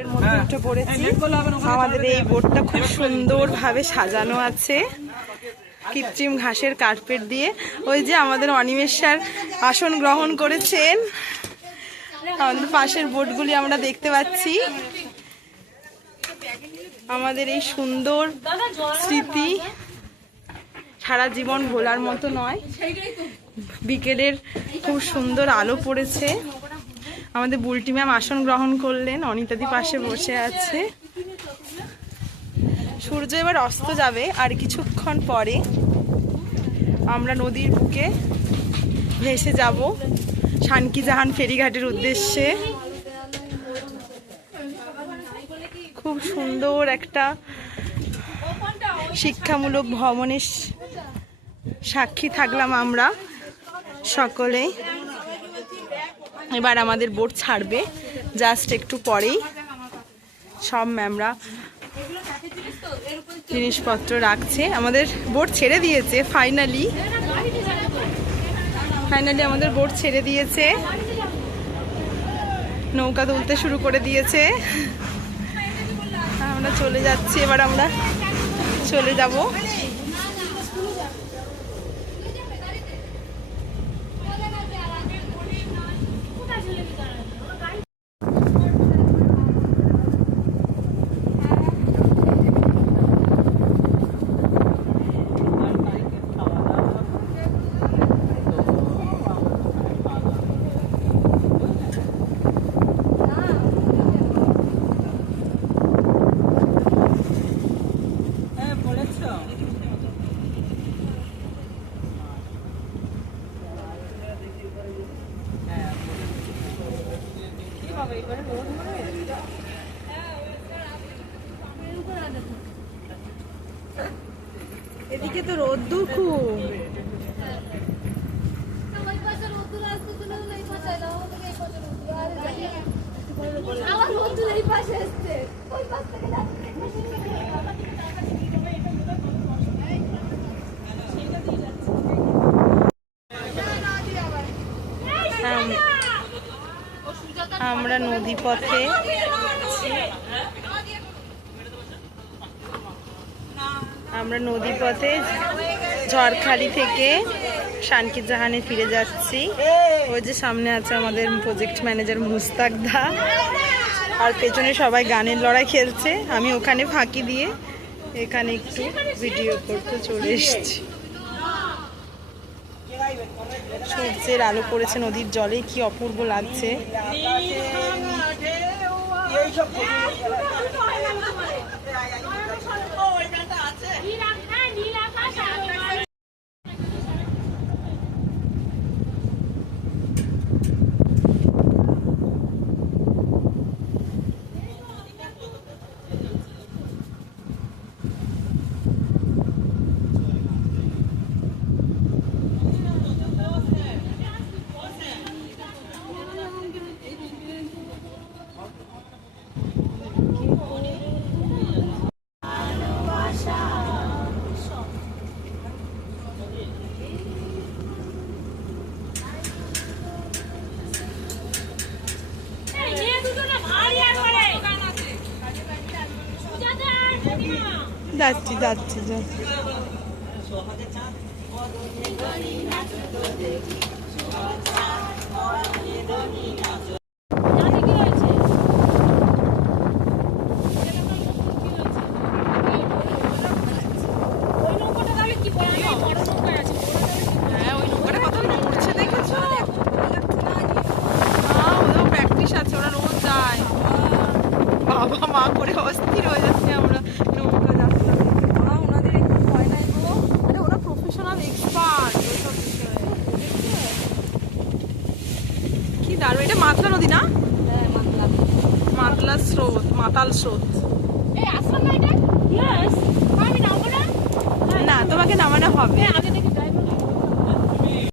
এর মধ্যে উঠে পড়েছি। আমাদের এই বোটটা খুব সুন্দরভাবে সাজানো আছে কৃত্রিম ঘাসের কার্পেট দিয়ে। ওই যে আমাদের অনিমেষ স্যার আসন গ্রহণ করেছেন। আমাদের পাশের বোটগুলি আমরা দেখতে পাচ্ছি। আমাদের এই সুন্দর স্মৃতি সারা জীবন ভোলার মতো নয়। বিকেলের খুব সুন্দর আলো পড়েছে। আমাদের বুলটি ম্যাম আসন গ্রহণ করলেন, অনিতাদি পাশে বসে আছে। সূর্য এবার অস্ত যাবে আর কিছুক্ষণ পরে আমরা নদীর বুকে ভেসে যাব শানকিজাহান ফেরিঘাটের উদ্দেশ্যে। খুব সুন্দর একটা শিক্ষামূলক ভ্রমণের সাক্ষী থাকলাম আমরা সকলে। এবার আমাদের বোট ছাড়বে জাস্ট একটু পরেই। সব ম্যামরা জিনিসপত্র রাখছে। আমাদের বোট ছেড়ে দিয়েছে ফাইনালি আমাদের বোট ছেড়ে দিয়েছে। নৌকা তুলতে শুরু করে দিয়েছে। আমরা চলে যাচ্ছি। এবার আমরা চলে যাব। এদিকে তো রোদ্দুর খুব। আমরা নদী পথে ঝড়খালি থেকে শানকিজাহানে ফিরে যাচ্ছি। ওই যে সামনে আছে আমাদের প্রজেক্ট ম্যানেজার মুস্তাক দা, আর পেছনে সবাই গানের লড়াই খেলছে। আমি ওখানে ফাঁকি দিয়ে এখানে একটু ভিডিও করতে চলে এসেছি। সূর্যের আলো পড়েছে নদীর জলে, কি অপূর্ব লাগছে। যাচ্ছি যাচ্ছি যাচ্ছি। বাবা মা করে অস্থির হয়ে যাচ্ছে আমরা নৌকা যাত্রা। ওনাদের একটু ভয় নাই গো, ওরা প্রফেশনাল এক্সপার্ট ওইসব বিষয়ে। কি দারুণ! এটা মাতলা নদী না? মাতলা স্রোত, মাতাল স্রোত। না, তোমাকে নামানো হবে।